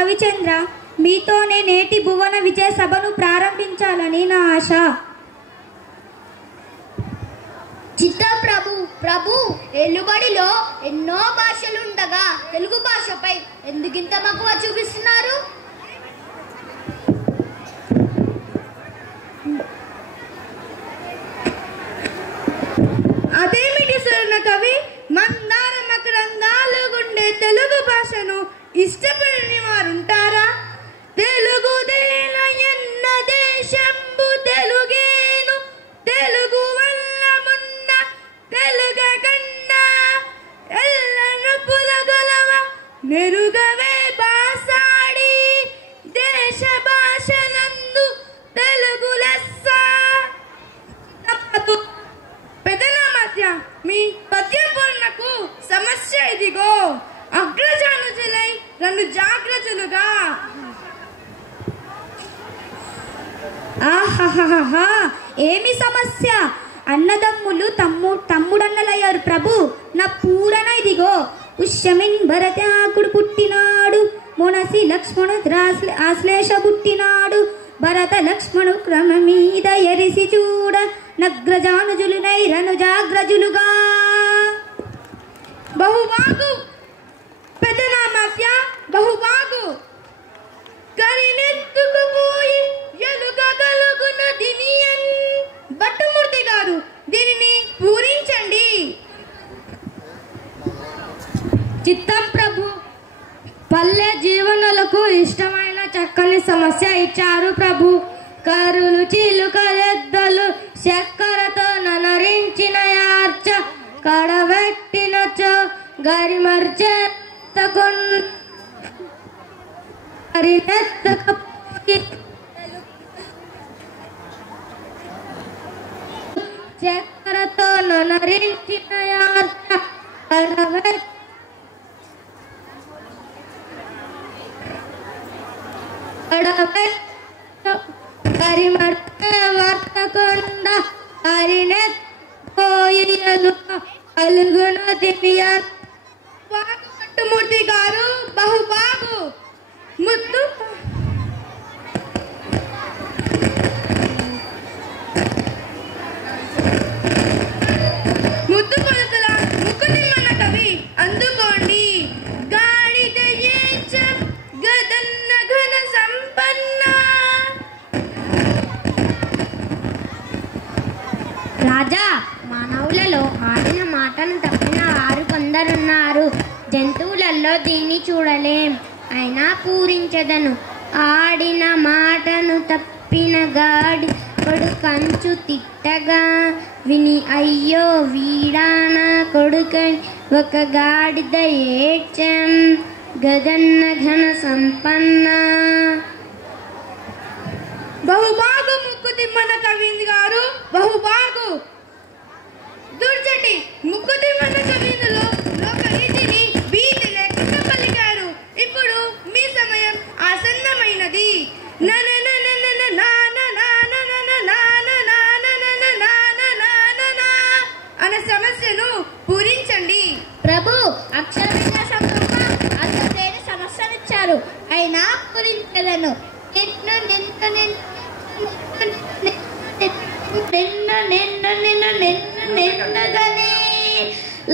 రవిచంద్ర, మీతోనే నేటి భువన విజయ సభను ప్రారంభించాలని నా ఆశ. చిత్తప్రభు ప్రభు, ఎల్లుబడిలో ఎన్నో భాషలుండగా తెలుగు భాషపై ఎందుకింత మక్కువ చూపిస్తున్నారు? అదేమిటి సురణ కవి, మందార మకరందాలు గుండె తెలుగు భాషను ఇష్టపడని వారుంటారా? తెలుగు దేల ఎన్న దేశంబు తెలుగేను, తెలుగు వల్ల మున్న తెలుగ కన్న ఎల్ల పులగలవ మెరుగవే బాసాడి దేశ భాషలందు తెలుగు లెస్స. పెదల మధ్య మీ పద్యపూర్ణకు సమస్య ఇదిగో. అగ్రజానుజులై నన్ను జాగ్రత్తలుగా. ఆహాహాహా, ఏమి సమస్య? అన్నదమ్ములు తమ్ముడన్నలయ్యారు ప్రభు. నా పూరణ ఇదిగో. ఉష్యమిన్ భరతాకుడు పుట్టినాడు, మునసి లక్ష్మణు ఆశ్లేష పుట్టినాడు. భరత లక్ష్మణు క్రమ మీద ఎరిసి చూడ, నగ్రజానుజులునై రను జాగ్రజులుగా. బహుబాగు పెదనామత్య బహుబాగు, కరినెత్తుకుపోయి ఎలుగగలుగున దినియన్. భట్టుమూర్తి గారు, దీనిని పూరించండి. చిత్తం ప్రభు, పల్లె జీవనులకు ఇష్టమైన చక్కని సమస్య ఇచ్చారు ప్రభు. కరులు చిలుకలెద్దలు చక్కెరతో ననరించిన యార్చ, కడబెట్టినచో గరిమర్చె చక్కెరతో ననరించిన యార్చ, వర్తకొండ హరినెత్తుకోయలు అలుగున దివ్యన్. పట్టుమూర్తి గారు, బహుబాగు ముద్దు ముద్దు కొలతల ముక్కునిమ్మన్న కవి అందుకోండి. గాడిద గదన్న ఘన సంపన్న. రాజా, మానవులలో ఆడిన మాటను తప్పిన వారు కొందరున్నారు. జంతువులలో దీన్ని చూడలేం, అయినా పూరించదను. ఆడిన మాటను తప్పిన గాడి కొడుకంచు తిట్టగా విని, అయ్యో వీడానా కొడుకని ఒక గాడిద ఏడ్చం. గదన్న ఘన సంపన్న. బహుబాగు ముక్కు తిమ్మన్న కవింది గారు, బహుబాగు. దుర్జటి ముక్కు తిమ్మన్న కవిందులో లోక నీతిని భీతి లేకుండా పలికారు. ఇప్పుడు మీ సమయం ఆసన్నమైనది. అనే సమస్యను పూరించండి. ప్రభు, అక్షర విన్యాసం సమస్యనిచ్చారు, అయినా పూరించలను. నిన్న నిన్న నిన్న నిన్న నిన్నదని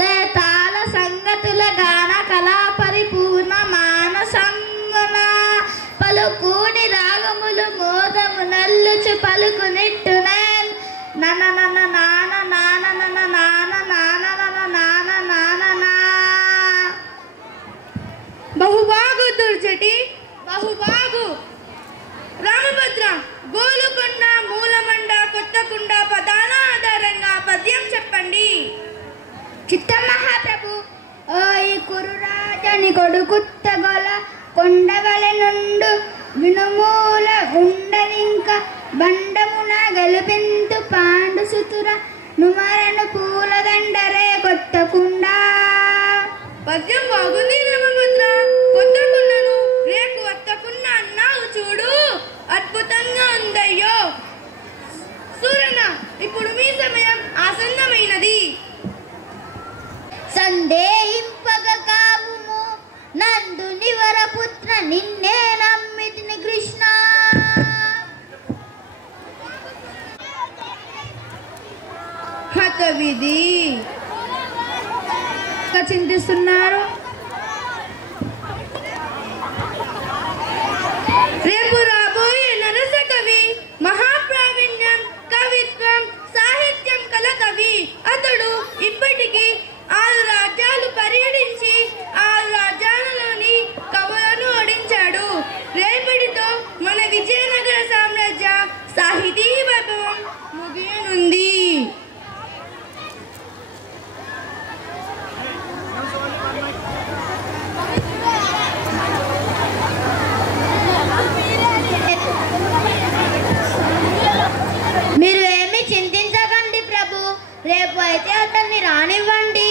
లేతాల సంగతుల గాన కళా పరిపూర్ణ మానసంగున పలుకూడి రాగములు మోదము నల్లుచు పలుకు నిట్టునే నన నన నాన నాన నన నాన నాన నన నాన నాన నా బహుబాగు దుర్జటి బహుబాగు రామభద్ర గోలుకొండ మూలమండ కొత్తకుండ పదాల ఆధారంగా పద్యం చెప్పండి. చిత్త మహాప్రభు ఓ ఈ కురురాజని కొడుకుత్తగొల కొండవల నుండు వినుమూల ఉండనింక బండమున గెలిపింతు పాండు సుతుర నుమరను పూలదండరే కొత్తకుండ. పద్యం బాగుంది రామభద్ర. కొత్తకుండను రేపు వత్తకుండ అన్నావు చూడు, అద్భుతంగా ఉందయ్యో. సూరన, ఇప్పుడు మీ సమయం ఆసన్నమైనది. సందేహింపగ కావుము నందుని వరపుత్ర నిన్నే నమ్మితిని కృష్ణ. హతవిధి చింతిస్తున్నారు. రేపు రాబోయే నరస కవి మహాప్రావీణ్యం, కవిత్వం, సాహిత్యం కల కవి. అతడు ఇప్పటికీ 6 రాజ్యాలు పర్యటించి 6 రాజ్యాలలోని కవులను ఓడించాడు. రేపటితో మన విజయనగర సామ్రాజ్య సాహితీ వైభవం ముగియనుంది. మీరు ఏమి చింతించకండి ప్రభు, రేపు అయితే అతన్ని రానివ్వండి.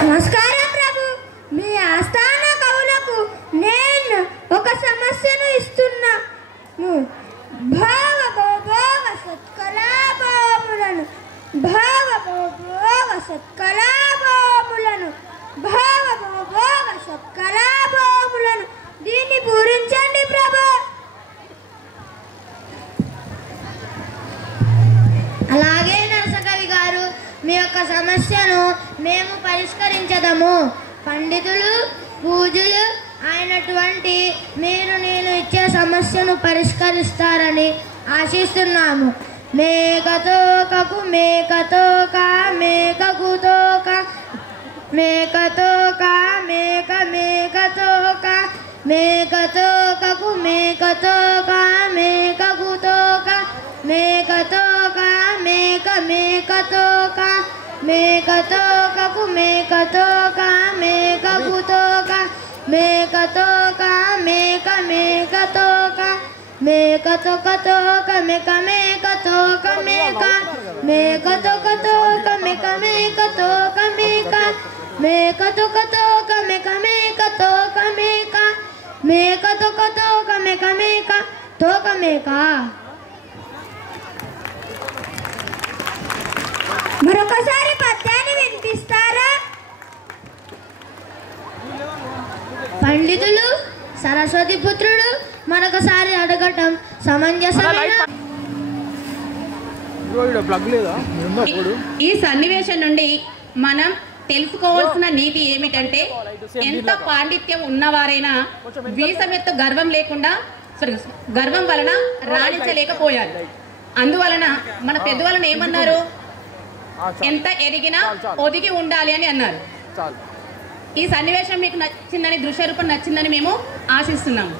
నమస్కారం ప్రభు. మీ ఆస్థాన కవులకు నేను ఒక సమస్యను ఇస్తున్నాను. భావభోగ సత్కళాభాములను భావభోగ సత్కళాభాములను భావభోగ సత్కళాభాములను దీన్ని పూరించండి ప్రభు. అలాగే నరసకవి గారు, మీ యొక్క సమస్యను మేము పరిష్కరించదము. పండితులు పూజలు అయినటువంటి మీరు నేను ఇచ్చే సమస్యను పరిష్కరిస్తారని ఆశిస్తున్నాము. మేకతోకకు మేకతోక మేకకుతోక మేకతోక మేక మేకతోక మేకతోకకు మేకతోక మేకకుతోక మేకతోక మేక మేకతోక మేకతోకకు మేకతోక మేకకుతోక మేకతోక మేక మేకతోక మేకతోకతోక మేక మేకతోక మేక మేకతోకతోక మేక మేకతోక మేక మేకతోకతోక మేక మేకతోక మేక మేకతోకతోక మేక మేక తోక మేక. మరొకసారి పద్యాన్ని వినిపిస్తారా? పండితులు సరస్వతి పుత్రుడు మరొకసారి అడగటం సమంజసమైన. ఈ సన్నివేశం నుండి మనం తెలుసుకోవాల్సిన నీతి ఏమిటంటే, ఎంత పాండిత్యం ఉన్నవారైనా వీసమెత్తు గర్వం లేకుండా గర్వం వలన రాణించలేకపోయారు. అందువలన మన పెద్దవాళ్ళని ఏమన్నారు, ఎంత ఎదిగినా ఒదిగి ఉండాలి అని అన్నారు. ఈ సన్నివేశం మీకు నచ్చిందని, దృశ్య రూపం నచ్చిందని మేము ఆశిస్తున్నాము.